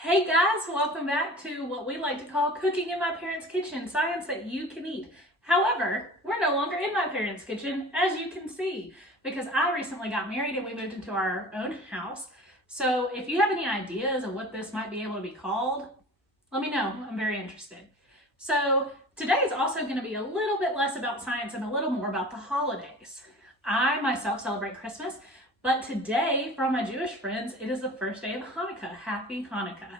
Hey guys, welcome back to what we like to call Cooking in My Parents' Kitchen, science that you can eat. However, we're no longer in my parents' kitchen, as you can see, because I recently got married and we moved into our own house. So if you have any ideas of what this might be able to be called, let me know. I'm very interested. So today is also going to be a little bit less about science and a little more about the holidays. I myself celebrate Christmas, but today, for all my Jewish friends, it is the first day of Hanukkah. Happy Hanukkah.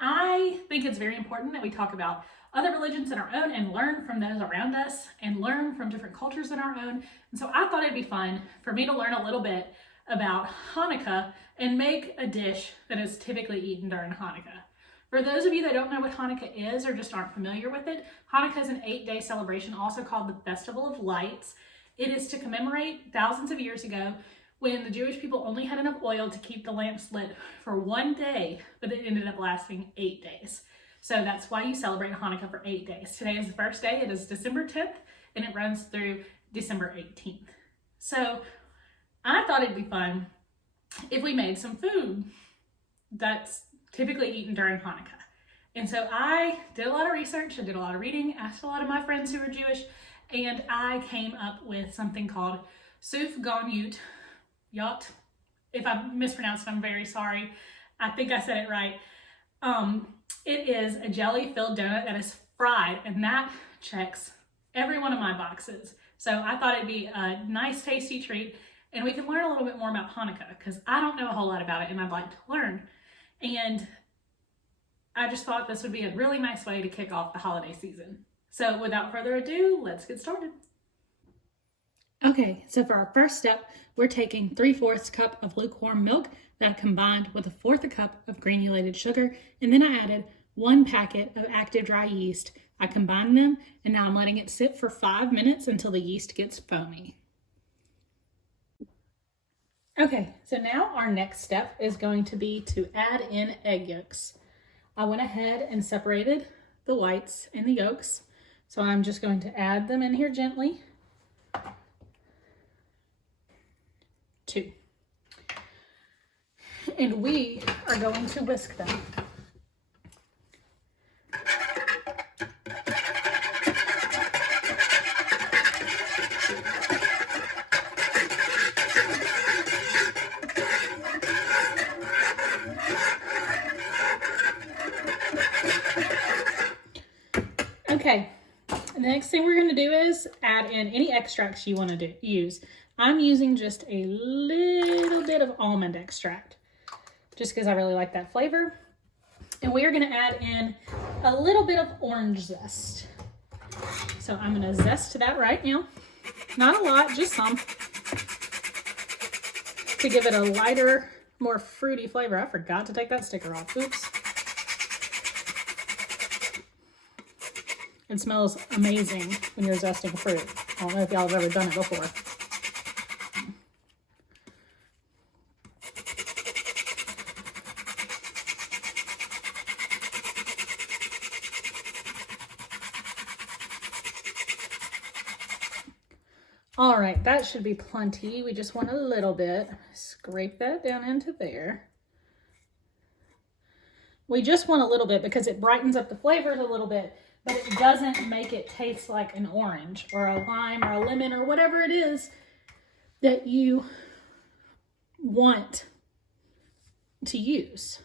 I think it's very important that we talk about other religions in our own and learn from those around us and learn from different cultures in our own. And so I thought it'd be fun for me to learn a little bit about Hanukkah and make a dish that is typically eaten during Hanukkah. For those of you that don't know what Hanukkah is or just aren't familiar with it, Hanukkah is an 8-day celebration, also called the Festival of Lights. It is to commemorate thousands of years ago when the Jewish people only had enough oil to keep the lamps lit for one day, but it ended up lasting 8 days. So that's why you celebrate Hanukkah for 8 days. Today is the first day. It is December 10th, and it runs through December 18th. So I thought it'd be fun if we made some food that's typically eaten during Hanukkah. And so I did a lot of research, I did a lot of reading, asked a lot of my friends who are Jewish, and I came up with something called Sufganiyot. If I mispronounced it, I'm very sorry. I think I said it right. It is a jelly-filled donut that is fried, and that checks every one of my boxes. So I thought it'd be a nice, tasty treat, and we can learn a little bit more about Hanukkah, because I don't know a whole lot about it, and I'd like to learn. And I just thought this would be a really nice way to kick off the holiday season. So without further ado, let's get started. Okay, so for our first step, we're taking 3/4 cup of lukewarm milk that I combined with 1/4 cup of granulated sugar, and then I added 1 packet of active dry yeast. I combined them, and now I'm letting it sit for 5 minutes until the yeast gets foamy. Okay, so now our next step is going to be to add in egg yolks. I went ahead and separated the whites and the yolks. So I'm just going to add them in here gently. 2. And we are going to whisk them. Okay. The next thing we're going to do is add in any extracts you want to use. I'm using just a little bit of almond extract, just because I really like that flavor. And we are going to add in a little bit of orange zest. So I'm going to zest that right now. Not a lot, just some, to give it a lighter, more fruity flavor. I forgot to take that sticker off. Oops. It smells amazing when you're zesting fruit. I don't know if y'all have ever done it before. All right, that should be plenty. We just want a little bit. Scrape that down into there. We just want a little bit because it brightens up the flavors a little bit, but it doesn't make it taste like an orange or a lime or a lemon or whatever it is that you want to use.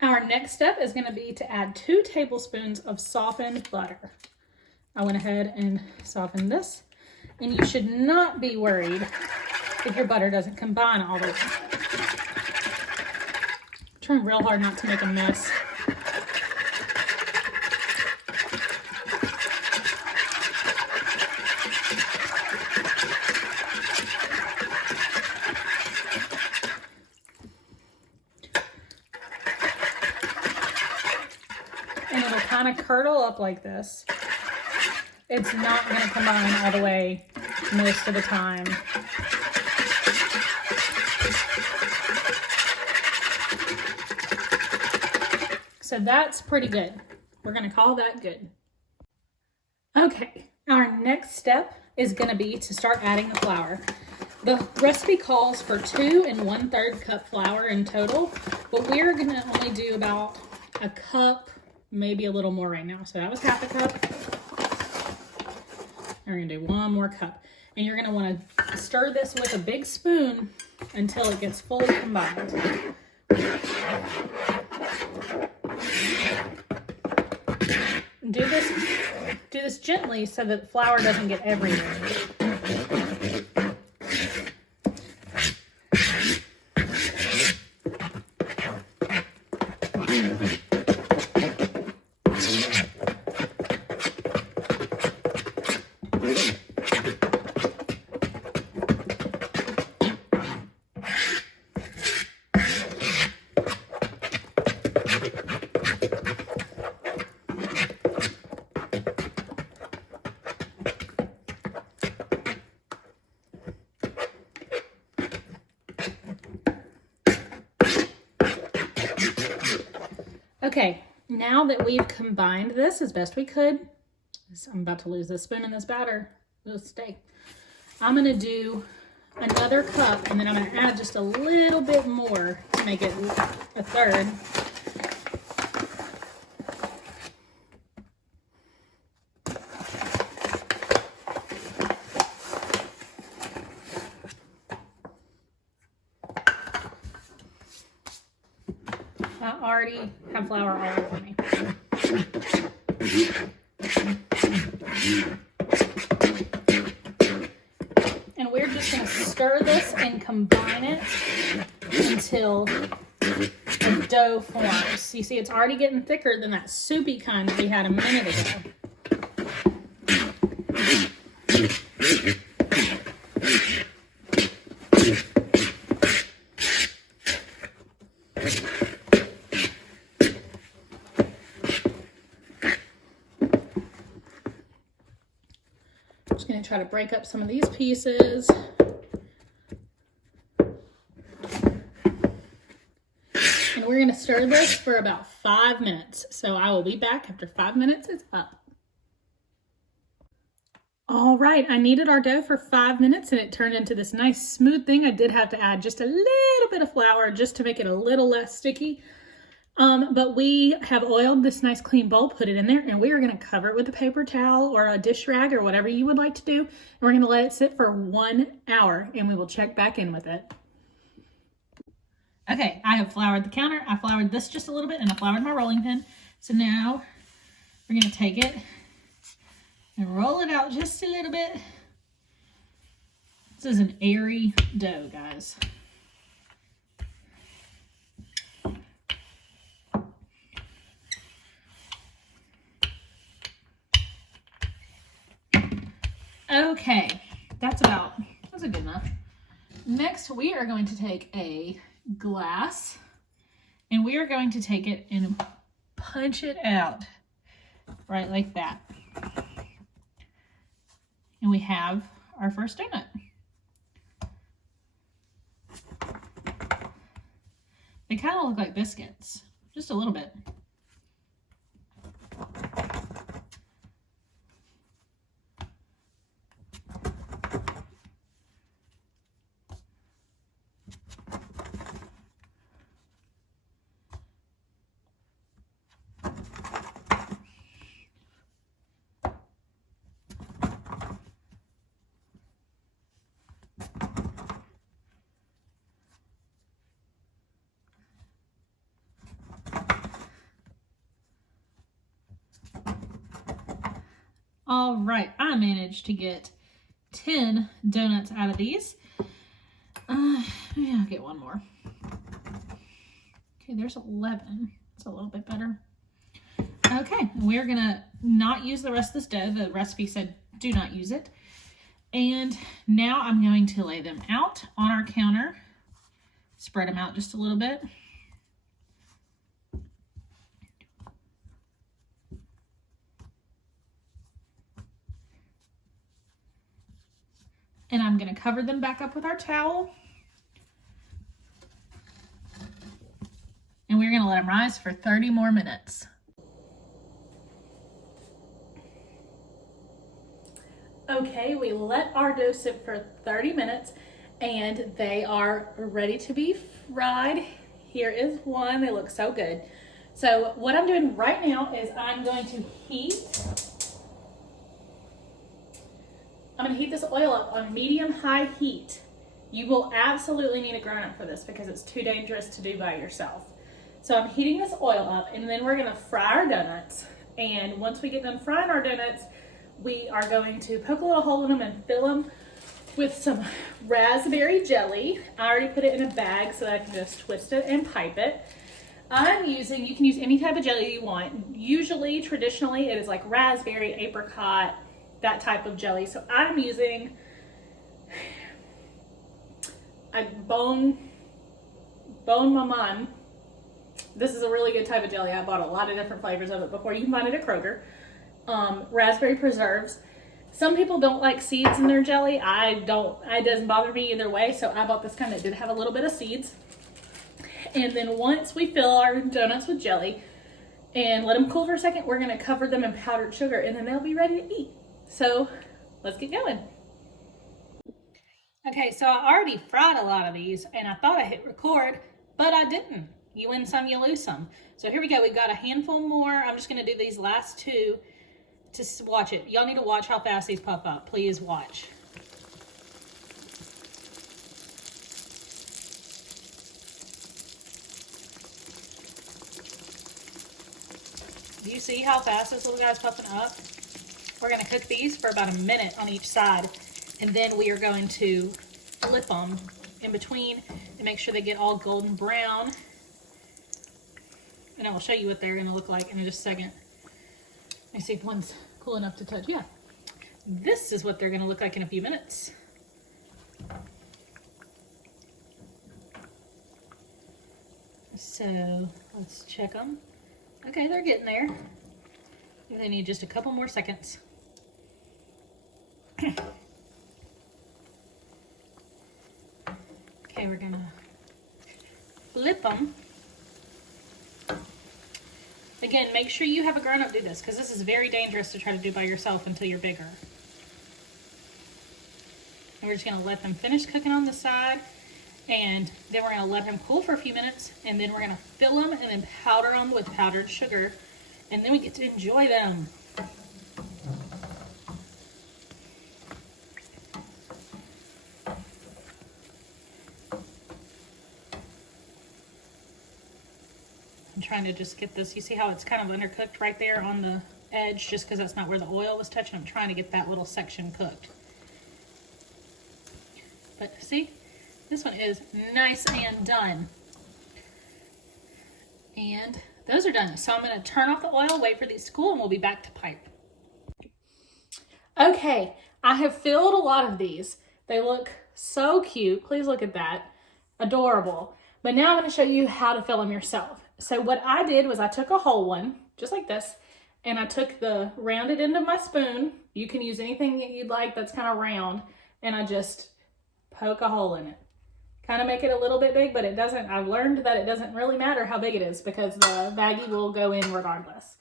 Our next step is going to be to add 2 tablespoons of softened butter. I went ahead and softened this, and you should not be worried if your butter doesn't combine all the way. I'm trying real hard not to make a mess. And it'll kind of curdle up like this. It's not going to combine all the way most of the time. So that's pretty good. We're going to call that good. Okay, our next step is going to be to start adding the flour. The recipe calls for 2 1/3 cup flour in total, but we're gonna only do about a cup, maybe a little more right now. So that was half a cup. And we're gonna do 1 more cup. And you're gonna wanna stir this with a big spoon until it gets fully combined. Do this gently so that the flour doesn't get everywhere. Okay, now that we've combined this as best we could, I'm about to lose this spoon in this batter. It'll stay. I'm going to do another cup, and then I'm going to add just a little bit more to make it a third. I already have flour all over me. And we're just going to stir this and combine it until the dough forms. You see, it's already getting thicker than that soupy kind that we had a minute ago. Going to try to break up some of these pieces. And we're going to stir this for about 5 minutes. So I will be back after 5 minutes is up. All right, I kneaded our dough for 5 minutes and it turned into this nice smooth thing. I did have to add just a little bit of flour just to make it a little less sticky. But we have oiled this nice clean bowl, put it in there, and we are going to cover it with a paper towel or a dish rag or whatever you would like to do. And we're going to let it sit for 1 hour and we will check back in with it. Okay, I have floured the counter. I floured this just a little bit and I floured my rolling pin. So now we're going to take it and roll it out just a little bit. This is an airy dough, guys. Okay, that's a good enough. Next, we are going to take a glass and we are going to take it and punch it out right like that. And we have our first donut. They kind of look like biscuits, just a little bit. All right, I managed to get 10 donuts out of these. Maybe I'll get one more. Okay, there's 11. It's a little bit better. Okay, we're gonna not use the rest of this dough. The recipe said do not use it. And now I'm going to lay them out on our counter. Spread them out just a little bit. And I'm going to cover them back up with our towel. And we're going to let them rise for 30 more minutes. Okay, we let our dough sit for 30 minutes and they are ready to be fried. Here is one. They look so good. So what I'm doing right now is I'm going to heat this oil up on medium-high heat. You will absolutely need a grown-up for this because it's too dangerous to do by yourself. So I'm heating this oil up, and then we're gonna fry our donuts. And once we get done frying our donuts, we are going to poke a little hole in them and fill them with some raspberry jelly. I already put it in a bag so that I can just twist it and pipe it. You can use any type of jelly you want. Usually, traditionally, it is like raspberry, apricot, that type of jelly. So I'm using a Bon Maman. This is a really good type of jelly. I bought a lot of different flavors of it before. You can find it at Kroger. Raspberry preserves. Some people don't like seeds in their jelly. I don't. It doesn't bother me either way. So I bought this kind that did have a little bit of seeds. And then once we fill our donuts with jelly and let them cool for a second, we're gonna cover them in powdered sugar and then they'll be ready to eat. So let's get going. Okay, so I already fried a lot of these and I thought I hit record, but I didn't. You win some, you lose some. So here we go. We've got a handful more. I'm just gonna do these last two to watch it. Y'all need to watch how fast these puff up. Please watch. Do you see how fast this little guy's puffing up? We're gonna cook these for about a minute on each side, and then we are going to flip them in between and make sure they get all golden brown. And I will show you what they're gonna look like in just a second. Let me see if one's cool enough to touch. Yeah. This is what they're gonna look like in a few minutes. So let's check them. Okay, they're getting there. They need just a couple more seconds. Okay, we're gonna flip them. Again, make sure you have a grown-up do this because this is very dangerous to try to do by yourself until you're bigger. And we're just gonna let them finish cooking on the side, and then we're gonna let them cool for a few minutes, and then we're gonna fill them and then powder them with powdered sugar, and then we get to enjoy them. I'm trying to just get this, you see how it's kind of undercooked right there on the edge just because that's not where the oil was touching. I'm trying to get that little section cooked. But see, this one is nice and done. And those are done. So I'm gonna turn off the oil, wait for these to cool, and we'll be back to pipe. Okay, I have filled a lot of these. They look so cute. Please look at that. Adorable. But now I'm gonna show you how to fill them yourself. So what I did was I took a whole one, just like this, and I took the rounded end of my spoon. You can use anything that you'd like that's kind of round, and I just poke a hole in it. Kind of make it a little bit big, but it doesn't, I've learned that it doesn't really matter how big it is because the baggie will go in regardless.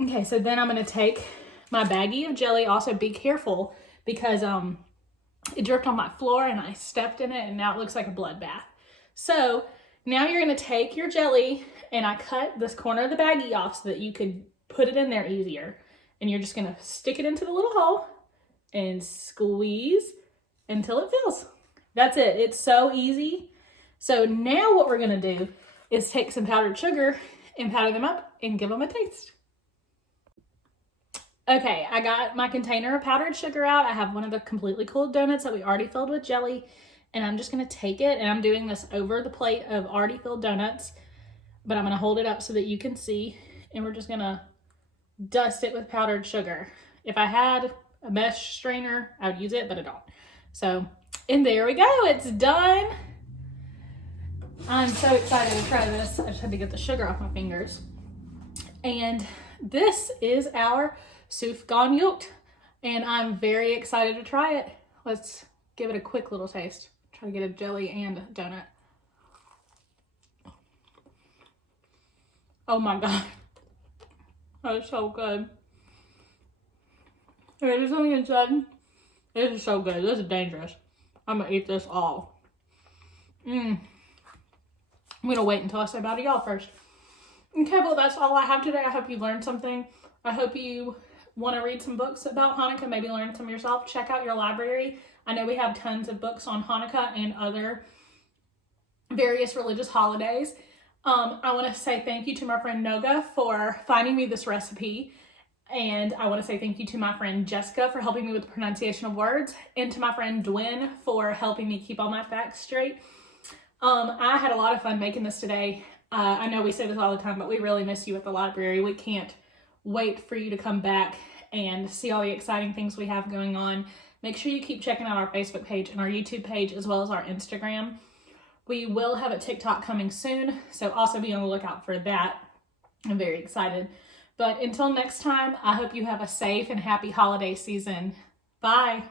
Okay, so then I'm gonna take my baggie of jelly. Also be careful because it dripped on my floor and I stepped in it and now it looks like a bloodbath. So now you're gonna take your jelly, and I cut this corner of the baggie off so that you could put it in there easier. And you're just gonna stick it into the little hole and squeeze until it fills. That's it. It's so easy. So now what we're gonna do is take some powdered sugar and powder them up and give them a taste. Okay, I got my container of powdered sugar out. I have one of the completely cooled donuts that we already filled with jelly, and I'm just gonna take it, and I'm doing this over the plate of already filled donuts, but I'm gonna hold it up so that you can see, and we're just gonna dust it with powdered sugar. If I had a mesh strainer, I would use it, but I don't. So, and there we go, it's done. I'm so excited to try this. I just had to get the sugar off my fingers. And this is our Sufganiyot, and I'm very excited to try it. Let's give it a quick little taste. Try to get a jelly and a donut. Oh my God. That is so good. There's something inside. This is so good. This is dangerous. I'm gonna eat this all. I'm gonna wait until I say bye to y'all first. Okay, well, that's all I have today. I hope you learned something. I hope you want to read some books about Hanukkah, maybe learn some yourself. Check out your library. I know we have tons of books on Hanukkah and other various religious holidays. I want to say thank you to my friend Noga for finding me this recipe. And I want to say thank you to my friend Jessica for helping me with the pronunciation of words, and to my friend Dwyn for helping me keep all my facts straight. I had a lot of fun making this today. I know we say this all the time, but we really miss you at the library. We can't wait for you to come back and see all the exciting things we have going on. Make sure you keep checking out our Facebook page and our YouTube page, as well as our Instagram. We will have a TikTok coming soon, so also be on the lookout for that. I'm very excited. But until next time, I hope you have a safe and happy holiday season. Bye.